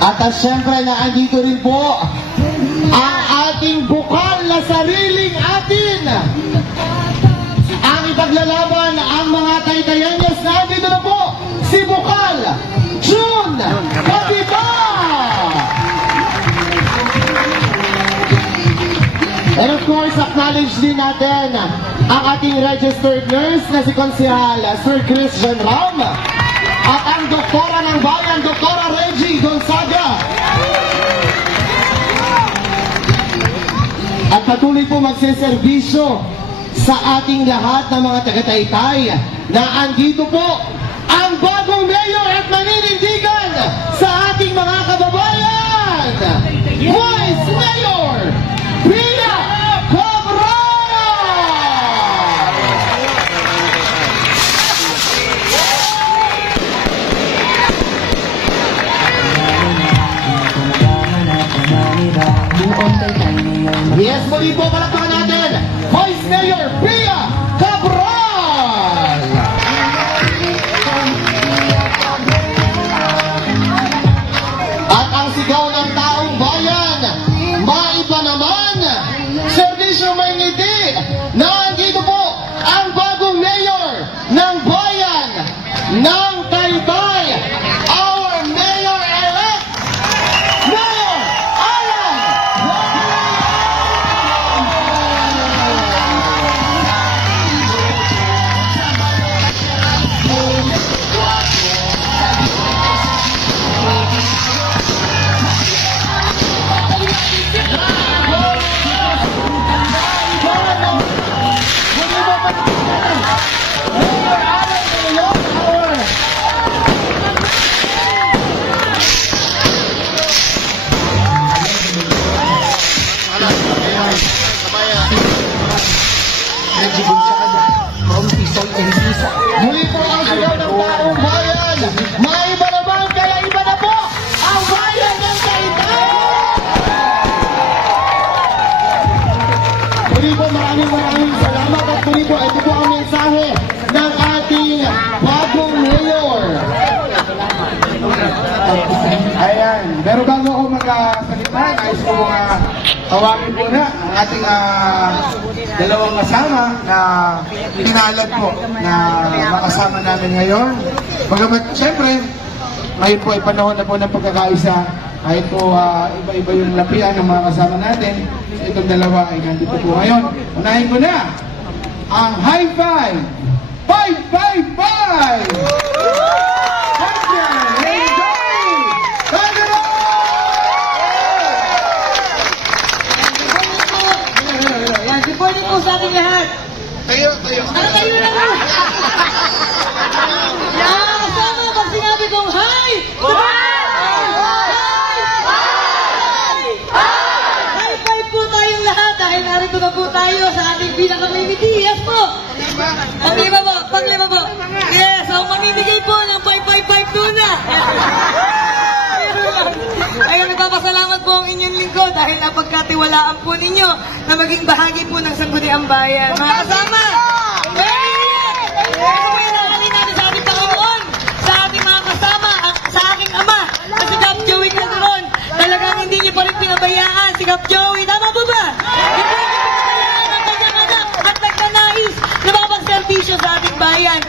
At syempre na andito rin po ang ating bukal na sariling atin. Ang ipaglalaban ang mga Taytayenyes na andito na po si Bukal June Kapiba. And of course, acknowledge din natin ang ating registered nurse na si Konsehal Sir Christian Ram at ang doktora ng bayan, Doktora Reggie Gonzaga. At patuloy po magseserbisyo sa ating lahat ng mga taga-Taytay na andito po ang bagong mayor at maninindigan sa ating mga kababayan, Vice Mayor Pia Cabral! Yes, muli po palakpakan natin, Vice Mayor Pia Cabral! At ang sigaw ng taong bayan, maiba naman, serbisyo may ngiti, na andito po ang bagong mayor ng bayan ng Taytay, our mayor-elect, Mayor Alan muli po ang sigaw ng taong bayan, maiba naman kaya iba na po ang bayan ng Taytay! Muli po maraming salamat at muli po ito po ang mensahe ng ating bagong mayor. Ayan, pero bago ako magsalita, nais ko tawagin po na ang ating dalawang kasama na pinalad po na makasama namin ngayon. Bagamat, siyempre, ngayon po ay panahon na po ng pagkakaisa. Kahit po iba-iba yung lapian ng mga kasama natin, itong dalawa ay nandito po ngayon. Unahin ko na ang High Five! 555! Morning po sa ating lahat. Tayo. Ano tayo na lang? Kasama pag sinabi kong hi! High five po tayong lahat dahil narito na po tayo sa ating pinaka-limiti. Yes po! Panglima po. Yes, ang mamimigay po ng 5552 na. Ayun, nagpapasalamat po ang inyong lingkod dahil napagkatiwalaan po ninyo na maging bahagi po ng Sangguniang Bayan. Mga kasama! Ito po yung nakalin natin sa ating Panginoon, sa ating mga kasama, at sa aking ama, na si Cap Joey Calderon. Talagang hindi niyo pa rin pinabayaan si Cap Joey. Tama po ba? Hindi niyo pinabayaan ang kanyang anak at nagkanais na makapagservisyo sa ating bayan.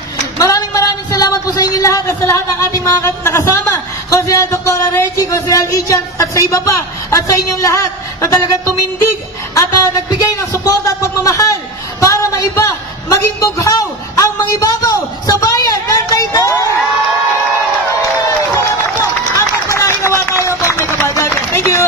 Maraming salamat po sa inyo lahat at sa lahat ng ating mga nakasama. Konsehal Doktora Reggie, Konsehal Ichan at sa iba pa. At sa inyong lahat na talagang tumindig at nagbigay ng suporta at pagmamahal para maiba, maging bughaw ang mangibabaw sa bayan ng Taytay. Salamat po at magpalahinawa tayo po may kapagod. Thank you.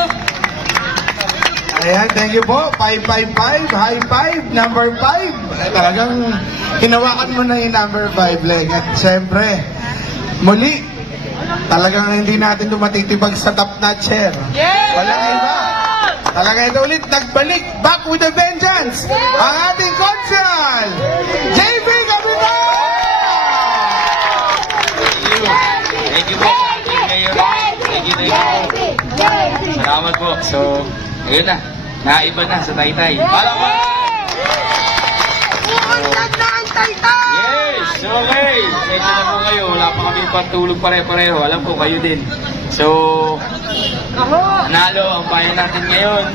Ayan, thank you po. 555, high five, number 5. Talagang hinawakan mo na yung number 5, Leg. At siyempre, muli, talagang hindi natin tumatitibag sa top notcher. Yeah! Wala na iba. Talaga ito ulit, nagbalik, back with a vengeance, ang ating Konsehal, JB Kapitan! Thank you po. Thank you. Salamat po. So, ayun na. Naiba na sa Taytay. Palakpak! Uunlad na ang Taytay! Yes! Okay! Thank you na po kayo. Wala pa kami patulog pare-pareho. Alam ko kayo din. So, Nanalo ang bayan natin ngayon.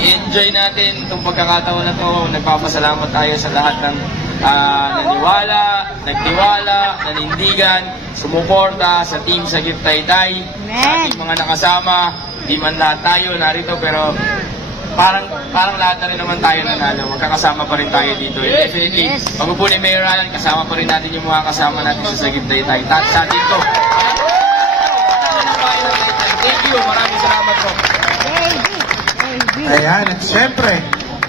I-enjoy natin itong pagkakataon na to. Nagpapasalamat tayo sa lahat ng naniwala, nagtiwala, nanindigan, sumuporta sa team sa Gift Taytay. Sa ating mga nakasama, di man lahat tayo narito pero parang lahat na rin naman tayo nanalo. Magkakasama pa rin tayo dito. And definitely, pag-upo ni Mayor Alan, kasama pa rin natin yung mga kasama natin sa Gift Taytay. Sa atin to. Thank you. Maraming salamat po. Ayan, at syempre,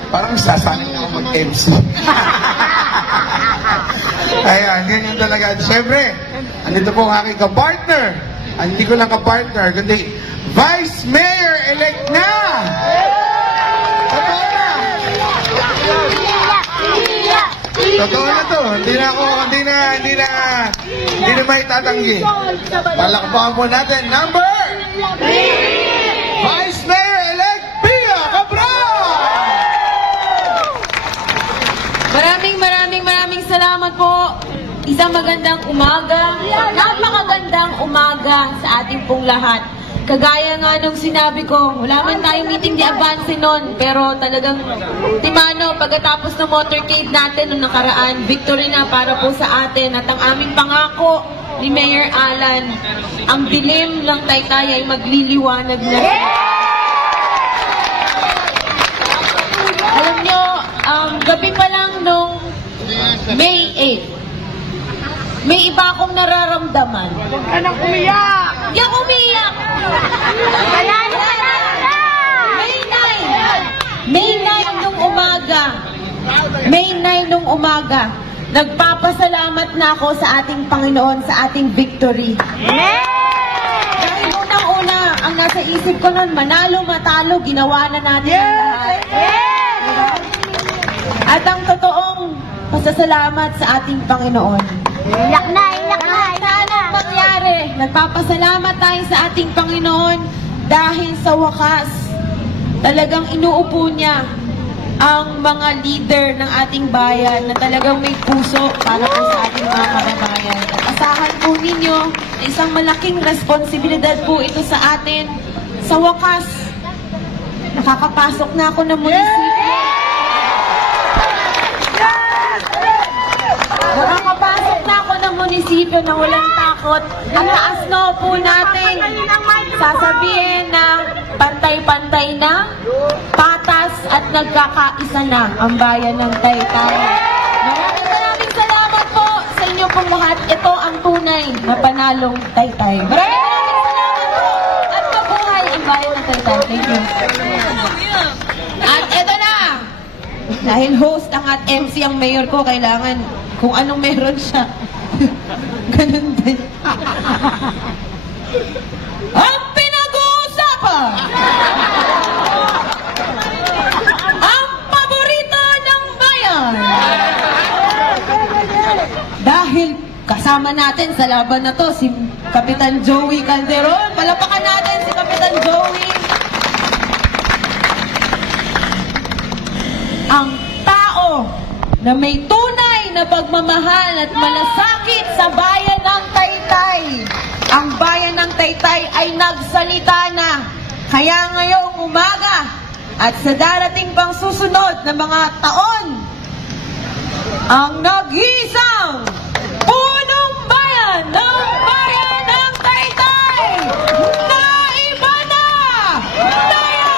parang sasanin ako mag-MC. Ayan, ganyan talaga. At syempre, andito po ang aking kapartner. Hindi ko lang kapartner, kundi Vice Mayor-elect na! Totoo na! Totoo na to. Hindi na may tatanggi. Palakpakan po natin. Number 3! Vice Mayor-elect Pia Cabral! Maraming salamat po. Isang magandang umaga, napakagandang umaga sa ating pong lahat. Kagaya nga nung sinabi ko, wala man tayong meeting di advance nun, pero talagang timano, pagkatapos ng motorcade natin nung nakaraan, victory na para po sa atin at ang aming pangako ni Mayor Alan, ang dilim ng Taytay ay magliliwanag na. Alam nyo, gabi pa lang nung May 8, may iba akong nararamdaman. Huwag ka nang umiyak! Hindi ako umiyak! May 9 nung umaga. May 9 nung umaga. Nagpapasalamat na ako sa ating Panginoon, sa ating victory. Dahil unang-una, ang nasa isip ko nun, manalo, matalo, ginawa na natin ang lahat. At ang totoong pasasalamat sa ating Panginoon. Iyak na! Anong mangyari? Nagpapasalamat tayo sa ating Panginoon dahil sa wakas, talagang inuupo niya ang mga leader ng ating bayan na talagang may puso para po sa ating mga kababayan. Asahan po ninyo na isang malaking responsibilidad po ito sa atin. Sa wakas, nakakapasok na ako ng munisipyo. Nakakapasok na ako ng munisipyo na walang takot. Ang taas na po natin. Sasabihin na pantay-pantay na, patas at nagkakaisa na ang bayan ng Taytay. Maraming salamat po sa inyo pong lahat. Ito ang tunay na panalong Taytay. Maraming salamat po at mabuhay ang bayan ng Taytay. Thank you. At ito na! Dahil host ang at MC ang mayor ko, kailangan kung anong meron siya. Ganun din. Ang pinag-uusapan! Ang paborito ng bayan! Dahil kasama natin sa laban na to si Kapitan Joey Calderon. Palapakan natin si Kapitan Joey. Ang tao na may tunay na pagmamahal at malasakit sa bayan ng Taytay. Ang bayan ng Taytay ay nagsalita na. Kaya ngayong umaga at sa darating pang susunod na mga taon, ang nag-iisang punong bayan ng Taytay na iba na! Mayor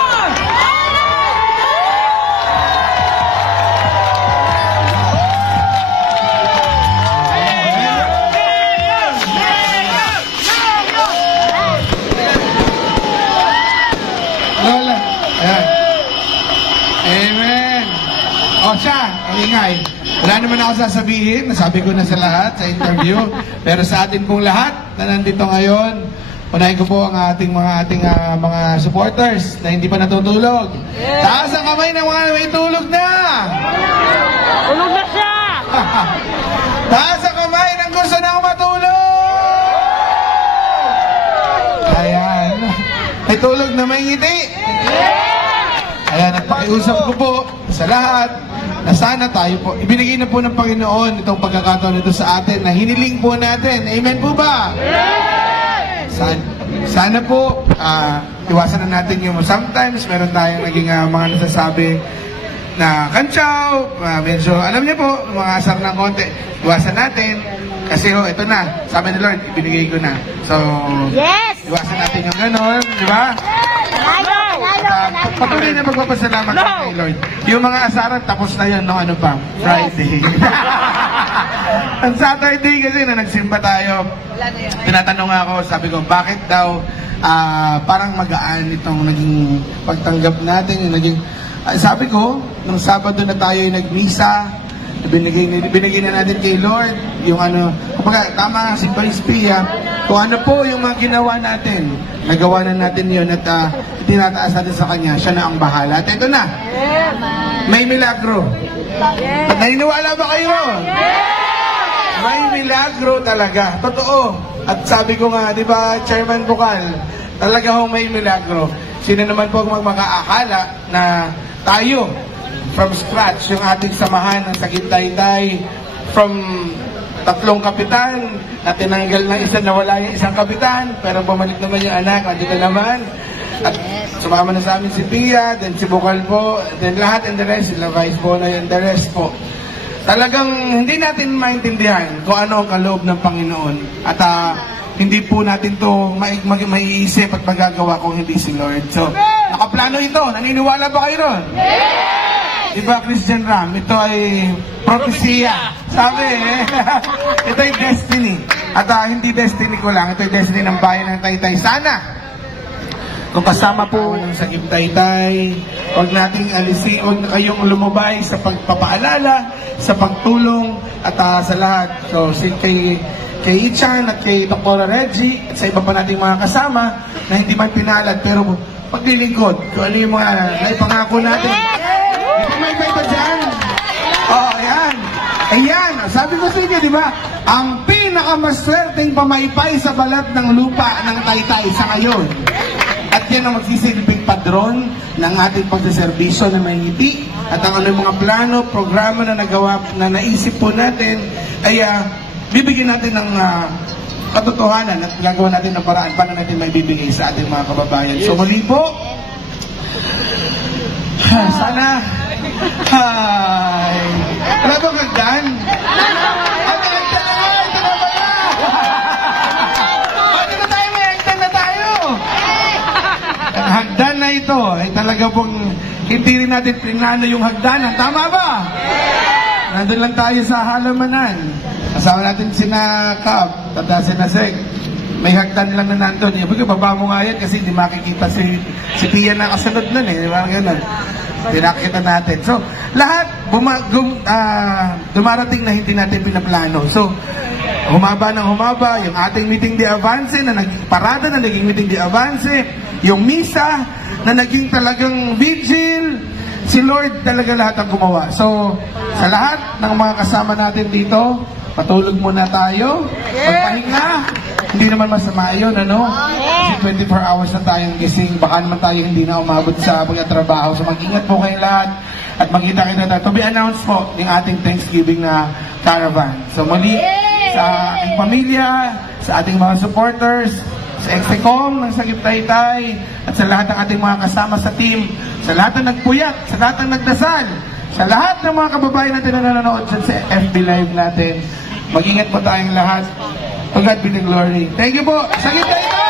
Lola. Ayan. Amen. O siya, ang ingay. Wala naman ako sasabihin. Nasabi ko na sa lahat sa interview. Pero sa atin pong lahat na nandito ngayon, unahin ko po ang ating mga supporters na hindi pa natutulog. Taas ang kamay ng mga may tulog na! Tulog na siya! Taas ang kamay ng gusto na matulog! Ayan. May tulog na may ngiti. Ayan, at pakiusap ko po sa lahat na sana tayo po, ibinigay na po ng Panginoon itong pagkakataon ito sa atin na hiniling po natin. Amen po ba? Saan? sana po, iwasan na natin yung sometimes meron tayong naging mga nasasabi na kantsaw, medyo, alam niyo po, mga asar ng konti, iwasan natin. Kasi ito na, sabi ni Lord, ibinigay ko na. So, Yes! iwasan natin yung ganon, di ba? Patuloy na magpapasalamat kay Lord. Yung mga asaran, tapos na yun, no, ano pa? Friday. Ang Saturday kasi na nagsimba tayo, tinatanong ako, sabi ko, bakit daw parang magaan itong naging pagtanggap natin, yung naging, sabi ko, nung Sabado na tayo nagmisa, binigay na natin kay Lord yung ano, kapag tama si Paris Pia, kung ano po yung mga ginawa natin, nagawa na natin yun at tinataas natin sa Kanya, siya na ang bahala. At ito na, may milagro. At naniniwala ba kayo? May milagro talaga, totoo. At sabi ko nga, di ba, Chairman Bukal, talaga hong may milagro. Sino naman po mag-aakala na tayo, from scratch, yung ating samahan ng Sagip-Taytay, from 3 kapitan, na tinanggal ng isa, nawala yung isang kapitan, pero bumalik naman yung anak, nandito naman. At sumama na sa amin si Pia, then si Bukal po, then lahat and the rest, sila Vice Bonoy and the rest po. Talagang hindi natin maintindihan kung ano ang kaloob ng Panginoon. At hindi po natin to maiisip at magagawa kung hindi si Lord. So, nakaplano ito. Naniniwala ba kayo ron? Diba, Christian Ram, ito ay propesya. Sabi ito ay destiny. At hindi destiny ko lang, ito ay destiny ng bayan ng Taytay. Sana, kung kasama po ng Sagip-Taytay, huwag nating alisin, huwag na kayong lumabay sa pagpapaalala, sa pagtulong, at sa lahat. So, kay Ichan at kay Dr. Reggie, at sa iba pa nating mga kasama, na hindi man pinalad, pero paglilingkod, kung ano yung mga naipangako natin. Ito may iba dyan. Ayan. Ayan. Sabi ko sa inyo, di ba? Ang pinakamaswerteng pamaypay sa balat ng lupa ng Taytay sa ngayon. At yan ang magsisilbing padron ng ating pagsaserbisyo na may ngiti. At ang mga plano, programa na nagawa, na naisip po natin, ay bibigyan natin ng katotohanan at gagawa natin ng paraan paano natin may bibigay sa ating mga kababayan. So muli po, sana, wala bang hagdan? Ano hagdan? Ito na ba na? Pwede na tayo, may hagdan na tayo. Ang hagdan na ito ay talaga pong hindi rin natin pinano yung hagdanan. Tama ba? Nandun lang tayo sa halamanan. Kasama natin sina Kap at sina Seg. May hagdan lang na nandun. Ibig ko, baba mo nga yan kasi hindi makikita si Pia na kasunod nun eh. Parang ganun. Pinakita natin. So, lahat dumarating na hindi natin pinaplano. So, humaba ng humaba, yung ating meeting de avance na naging parada na naging meeting de avance, yung misa na naging talagang vigil, si Lord talaga lahat ang gumawa. So, sa lahat ng mga kasama natin dito, patulog muna tayo, magpahinga. Hindi naman masama yun, ano? Kasi 24 hours na tayong gising, baka naman tayo hindi na umabot sa pagtatrabaho. So mag-ingat po kayong lahat at magkita-kita tayo. To be announced po yung ating Thanksgiving na caravan. So muli, sa ating pamilya, sa ating mga supporters, sa Execom ng Sagip-Taytay, at sa lahat ng ating mga kasama sa team, sa lahat ng nagpuyat, sa lahat ng nagdasal, sa lahat ng mga kababayan natin na nanonood sa FB Live natin, mag-ingat po tayong lahat. To God be the glory. Thank you po. Sagip-Taytay!